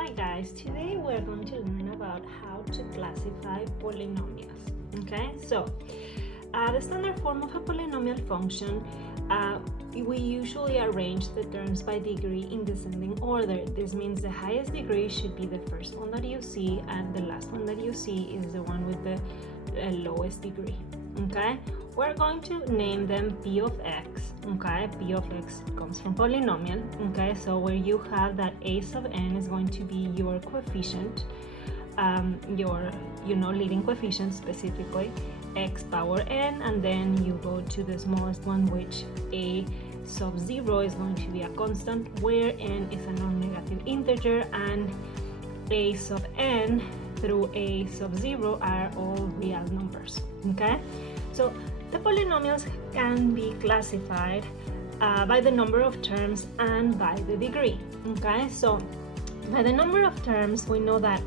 Hi guys, today we're going to learn about how to classify polynomials. Okay, so the standard form of a polynomial function, we usually arrange the terms by degree in descending order. This means the highest degree should be the first one that you see, and the last one that you see is the one with the lowest degree. Okay, we're going to name them P of X. Okay, P of X comes from polynomial. Okay, so where you have that a sub n is going to be your coefficient, your leading coefficient, specifically x power n, and then you go to the smallest one, which a sub 0 is going to be a constant, where n is a non-negative integer, and a sub n through a sub 0 are all real numbers. Okay, so the polynomials can be classified by the number of terms and by the degree. Okay, so by the number of terms, we know that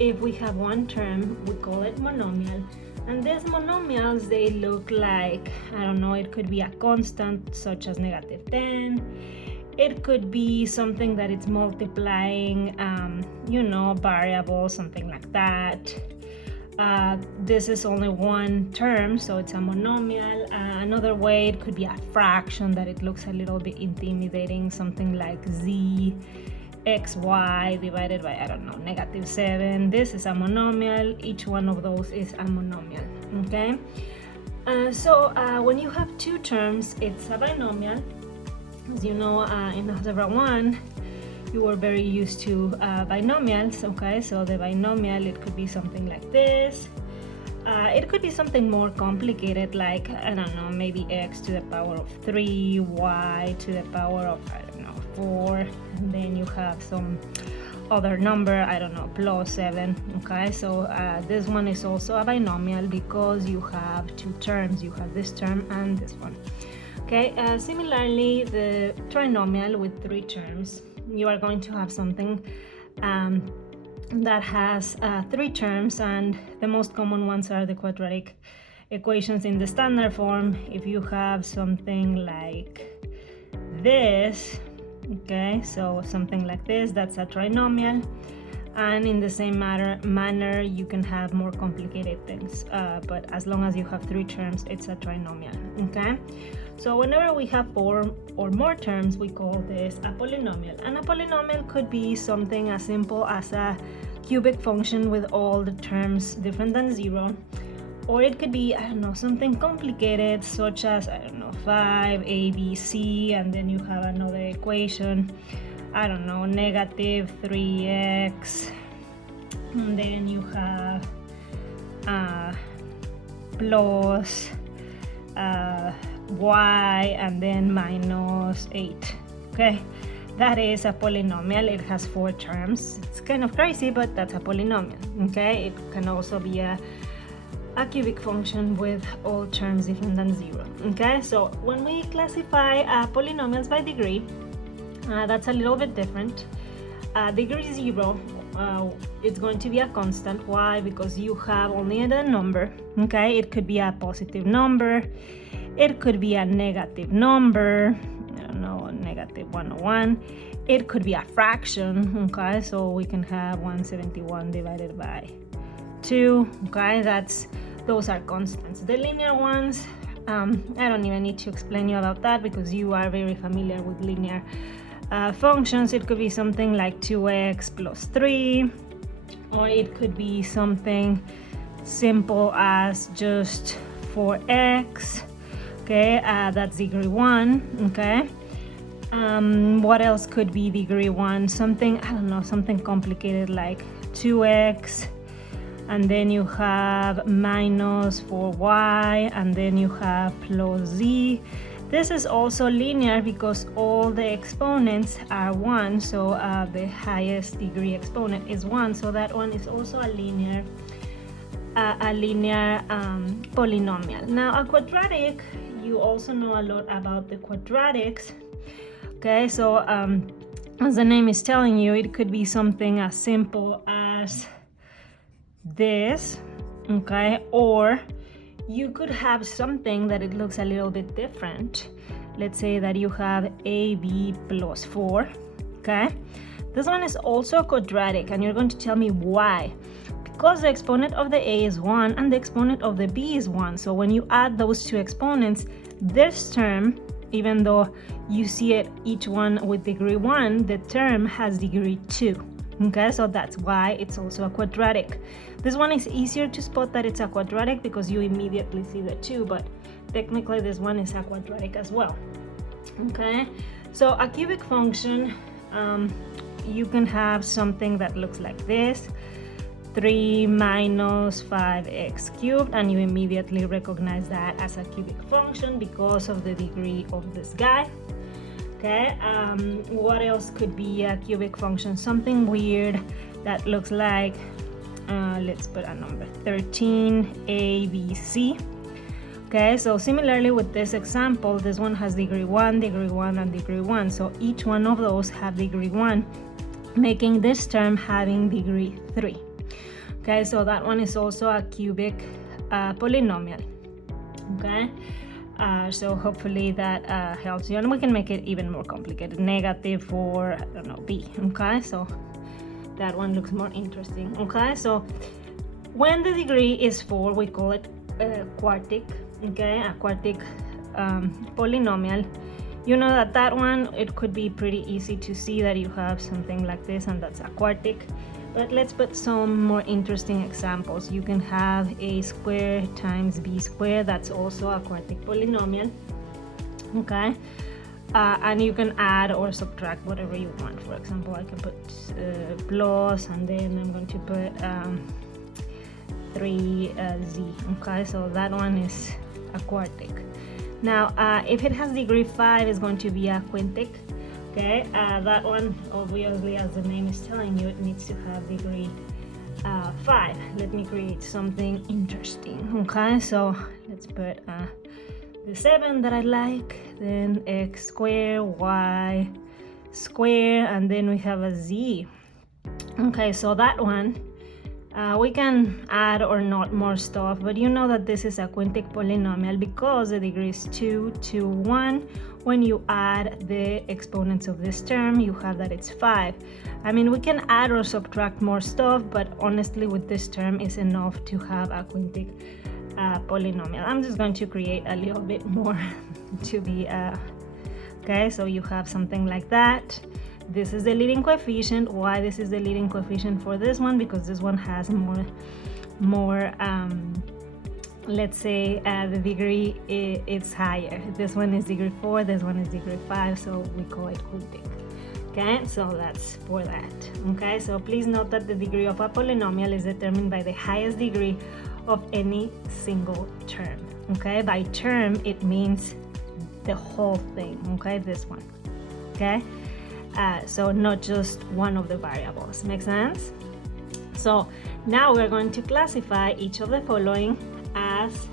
if we have one term, we call it monomial, and these monomials, they look like, I don't know, it could be a constant such as -10. It could be something that it's multiplying, variable, something like that. This is only one term, so it's a monomial. Another way, it could be a fraction that it looks a little bit intimidating, something like z xy divided by, I don't know, -7. This is a monomial. Each one of those is a monomial. Okay, so when you have two terms, it's a binomial. As you know, in Algebra 1, you were very used to binomials. Okay, so the binomial, it could be something like this. It could be something more complicated, like, I don't know, maybe x to the power of 3, y to the power of, I don't know, 4, and then you have some other number, I don't know, +7. Okay, so this one is also a binomial because you have two terms. You have this term and this one. Okay, similarly, the trinomial with three terms, you are going to have something that has three terms, and the most common ones are the quadratic equations in the standard form. If you have something like this, okay, so something like this, that's a trinomial. And in the same manner, you can have more complicated things, but as long as you have three terms, it's a trinomial. Okay, so whenever we have 4 or more terms, we call this a polynomial. And a polynomial could be something as simple as a cubic function with all the terms different than 0, or it could be, I don't know, something complicated such as, I don't know, 5abc, and then you have another equation, I don't know, -3x, and then you have plus y, and then -8. Okay, that is a polynomial. It has 4 terms. It's kind of crazy, but that's a polynomial. Okay, it can also be a cubic function with all terms different than 0. Okay, so when we classify polynomials by degree, that's a little bit different. Degree 0, it's going to be a constant. Why? Because you have only the number. Okay, it could be a positive number, it could be a negative number, I don't know, -101. It could be a fraction. Okay, so we can have 171 divided by 2. Okay, those are constants. The linear ones, I don't even need to explain you about that because you are very familiar with linear functions. It could be something like 2x plus 3, or it could be something simple as just 4x. Okay, that's degree 1. Okay, what else could be degree 1? Something, I don't know, something complicated like 2x, and then you have -4y, and then you have plus z. This is also linear because all the exponents are 1, so the highest degree exponent is 1, so that one is also a linear polynomial. Now, a quadratic, you also know a lot about the quadratics. Okay, so as the name is telling you, it could be something as simple as this. Okay, or you could have something that it looks a little bit different. Let's say that you have ab plus 4. Okay, This one is also quadratic, and you're going to tell me why. Because the exponent of the a is 1 and the exponent of the b is 1. So when you add those two exponents, this term, even though you see it each one with degree 1, the term has degree 2. Okay, so that's why it's also a quadratic. This one is easier to spot that it's a quadratic because you immediately see the 2, but technically this one is a quadratic as well. Okay, so a cubic function, you can have something that looks like this: 3 minus 5x cubed, and you immediately recognize that as a cubic function because of the degree of this guy. Okay, what else could be a cubic function? Something weird that looks like, let's put a number, 13abc. Okay, so similarly with this example, this one has degree 1, degree 1, and degree 1. So each one of those have degree 1, making this term having degree 3. Okay, so that one is also a cubic polynomial. Okay, so hopefully that helps you, and we can make it even more complicated. Negative 4, I don't know, b. Okay, so that one looks more interesting. Okay, so when the degree is 4, we call it quartic. Okay, a quartic polynomial. You know that one, it could be pretty easy to see that you have something like this, and that's a quartic. But let's put some more interesting examples. You can have a square times b squared. That's also a quadratic polynomial. Okay, and you can add or subtract whatever you want. For example, I can put plus, and then I'm going to put 3z. Okay, so that one is a quartic. Now, if it has degree 5, it's going to be a quintic. Okay, that one, obviously, as the name is telling you, it needs to have degree 5. Let me create something interesting. Okay, so let's put the 7 that I like, then x squared, y squared, and then we have a z. Okay, so that one, we can add or not more stuff, but you know that this is a quintic polynomial because the degree is 2, 2, 1. When you add the exponents of this term, you have that it's 5. I mean, we can add or subtract more stuff, but honestly with this term is enough to have a quintic polynomial. I'm just going to create a little bit more to be okay, so you have something like that. This is the leading coefficient. Why this is the leading coefficient for this one? Because this one has more let's say the degree is higher. This one is degree 4, this one is degree 5, so we call it quintic. Okay, so that's for that. Okay, so please note that the degree of a polynomial is determined by the highest degree of any single term. Okay, by term it means the whole thing. Okay, this one. Okay, so not just one of the variables. Make sense? So now we're going to classify each of the following as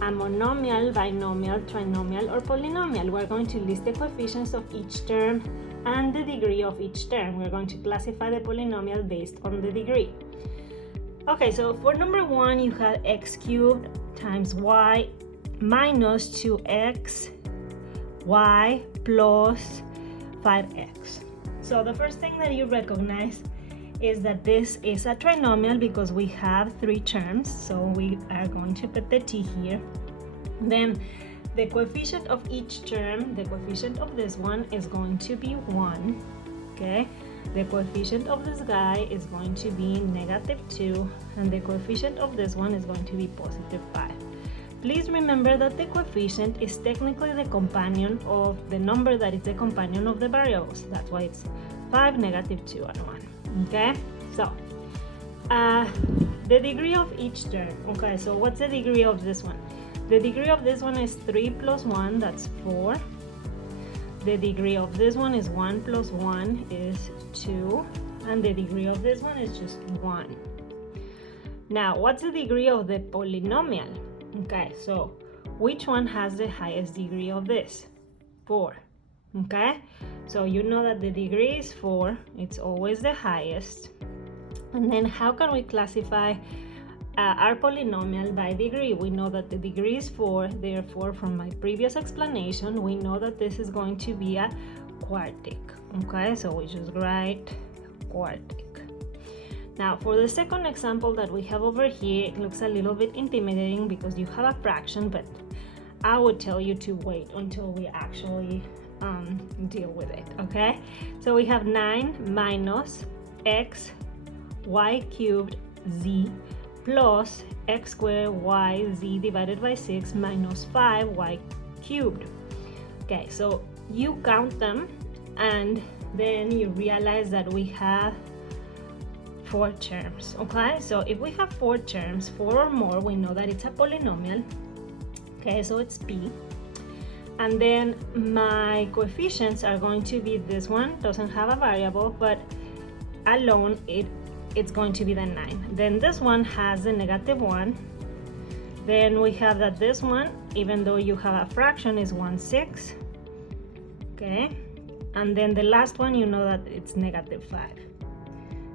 a monomial, binomial, trinomial, or polynomial. We're going to list the coefficients of each term and the degree of each term. We're going to classify the polynomial based on the degree. Okay, so for number 1, you have x cubed times y minus 2x y plus 5x. So the first thing that you recognize is that this is a trinomial because we have 3 terms, so we are going to put the t here. Then the coefficient of each term, the coefficient of this one is going to be 1. Okay, the coefficient of this guy is going to be negative 2, and the coefficient of this one is going to be positive 5. Please remember that the coefficient is technically the companion of the number that is the companion of the variables. That's why it's 5, negative 2, and 1. Okay, so the degree of each term. Okay, so what's the degree of this one? The degree of this one is 3 plus 1, that's 4. The degree of this one is 1 plus 1 is 2, and the degree of this one is just 1. Now, what's the degree of the polynomial? Okay, so which one has the highest degree of this? 4. Okay, so you know that the degree is 4, it's always the highest. And then how can we classify our polynomial by degree? We know that the degree is 4, therefore from my previous explanation we know that this is going to be a quartic. Okay, so we just write quartic. Now for the second example that we have over here, it looks a little bit intimidating because you have a fraction, but I would tell you to wait until we actually deal with it. Okay, so we have 9 minus x y cubed z plus x squared y z divided by 6 minus 5 y cubed. Okay, so you count them and then you realize that we have 4 terms. Okay, so if we have 4 terms, 4 or more, we know that it's a polynomial. Okay, so it's p, and then my coefficients are going to be this one, doesn't have a variable, but alone it's going to be the 9. Then this one has the -1. Then we have that this one, even though you have a fraction, is 1/6. Okay, and then the last one, you know that it's -5.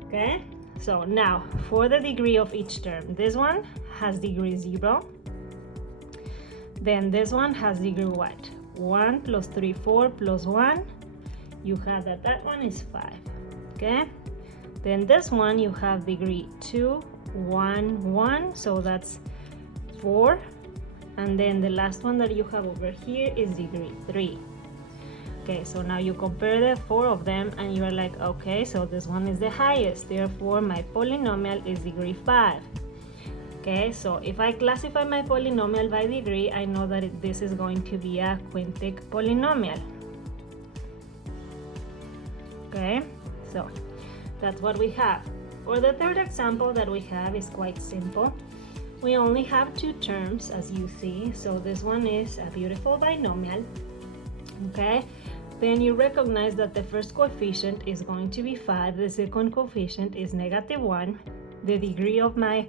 Okay, so now for the degree of each term, this one has degree 0. Then this one has degree what? 1 plus 3, 4 plus 1. You have that one is 5. Okay, then this one you have degree 2, 1, 1, so that's 4. And then the last one that you have over here is degree 3. Okay, so now you compare the 4 of them and you are like, okay, so this one is the highest, therefore my polynomial is degree 5. Okay, so if I classify my polynomial by degree, I know that this is going to be a quintic polynomial. Okay, so that's what we have. For the third example that we have is quite simple. We only have 2 terms, as you see, so this one is a beautiful binomial. Okay, then you recognize that the first coefficient is going to be 5, the second coefficient is -1, the degree of my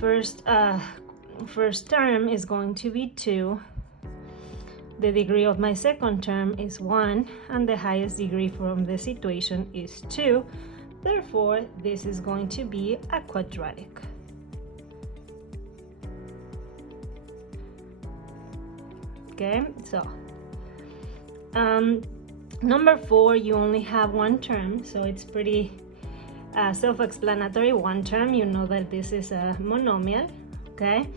first term is going to be 2, the degree of my second term is 1, and the highest degree from the situation is 2. Therefore, this is going to be a quadratic. Okay, so number 4, you only have 1 term, so it's pretty self-explanatory. 1 term, you know that this is a monomial. Okay,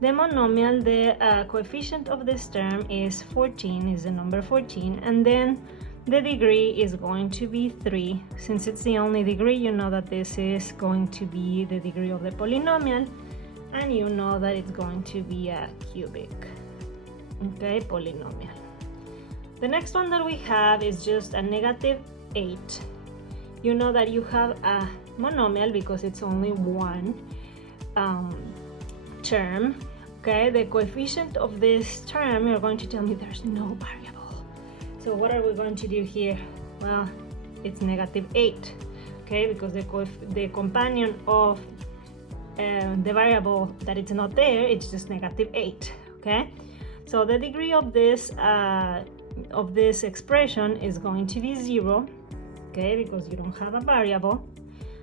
the monomial, the coefficient of this term is 14, is the number 14, and then the degree is going to be 3. Since it's the only degree, you know that this is going to be the degree of the polynomial, and you know that it's going to be a cubic, okay, polynomial. The next one that we have is just a -8. You know that you have a monomial because it's only 1 term. Okay, the coefficient of this term, you're going to tell me there's no variable. So what are we going to do here? Well, it's -8. Okay, because the companion of the variable that it's not there, it's just -8. Okay, so the degree of this expression is going to be 0. Okay, because you don't have a variable,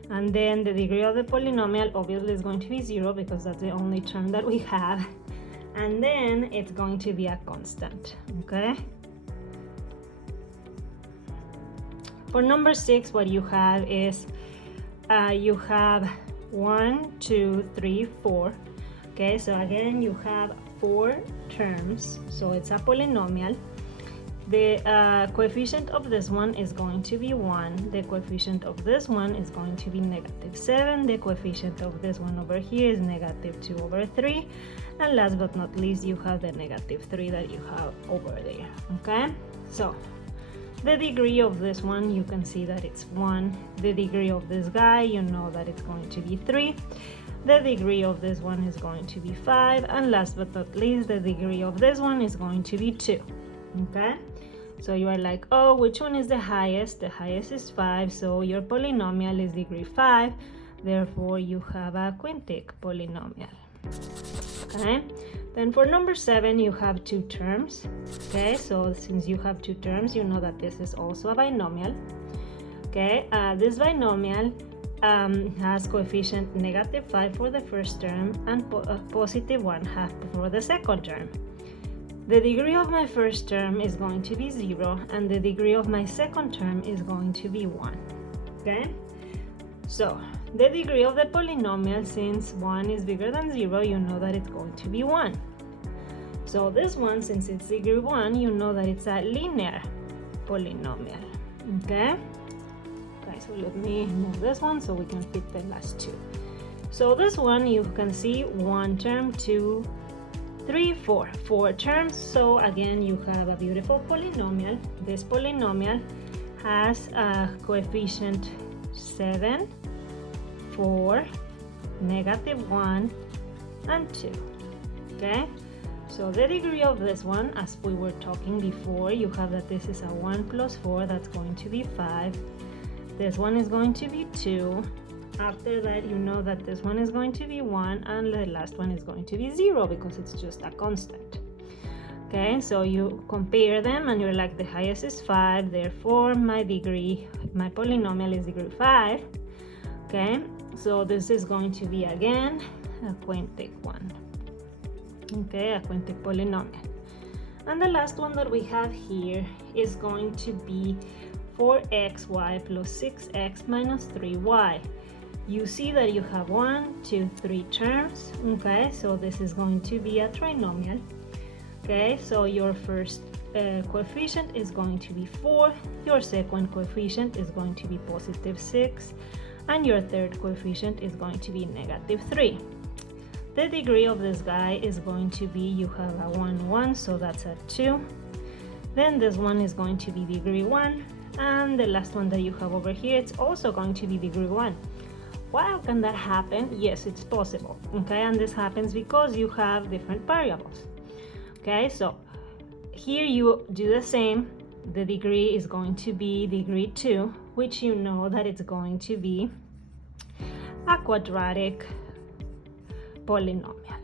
and then the degree of the polynomial obviously is going to be 0 because that's the only term that we have, and then it's going to be a constant. Okay, for number 6, what you have is you have 1, 2, 3, 4. Okay, so again you have 4 terms, so it's a polynomial. The coefficient of this one is going to be 1. The coefficient of this one is going to be -7. The coefficient of this one over here is -2/3. And last but not least, you have the -3 that you have over there. Okay, so the degree of this one, you can see that it's 1. The degree of this guy, you know that it's going to be 3. The degree of this one is going to be 5. And last but not least, the degree of this one is going to be 2. Okay, so you are like, oh, which one is the highest? The highest is 5, so your polynomial is degree 5, therefore you have a quintic polynomial. Okay, then for number 7, you have 2 terms. Okay, so since you have 2 terms, you know that this is also a binomial. Okay, this binomial has coefficient -5 for the first term and +1/2 for the second term. the degree of my first term is going to be 0, and the degree of my second term is going to be 1. Okay? So, the degree of the polynomial, since 1 is bigger than 0, you know that it's going to be 1. So this one, since it's degree 1, you know that it's a linear polynomial. Okay? Okay, so let me move this one so we can fit the last two. So this one, you can see 1 term, 2, 3, 4. 4 terms. So again, you have a beautiful polynomial. This polynomial has a coefficient 7, 4, -1, and 2. Okay? So the degree of this one, as we were talking before, you have that this is a 1 plus 4, that's going to be 5. This one is going to be 2. After that, you know that this one is going to be 1, and the last one is going to be 0 because it's just a constant. Okay, so you compare them and you're like, the highest is 5, therefore my polynomial is degree 5. Okay, so this is going to be again a quintic one. Okay, a quintic polynomial. And the last one that we have here is going to be 4xy plus 6x minus 3y. You see that you have 1, 2, 3 terms. Okay, so this is going to be a trinomial. Okay, so your first coefficient is going to be 4, your second coefficient is going to be positive 6, and your third coefficient is going to be negative 3. The degree of this guy is going to be, you have a 1, 1, so that's a 2. Then this one is going to be degree 1, and the last one that you have over here, it's also going to be degree 1. Why can that happen? Yes, it's possible. Okay, and this happens because you have different variables. Okay, so here you do the same. The degree is going to be degree 2, which you know that it's going to be a quadratic polynomial.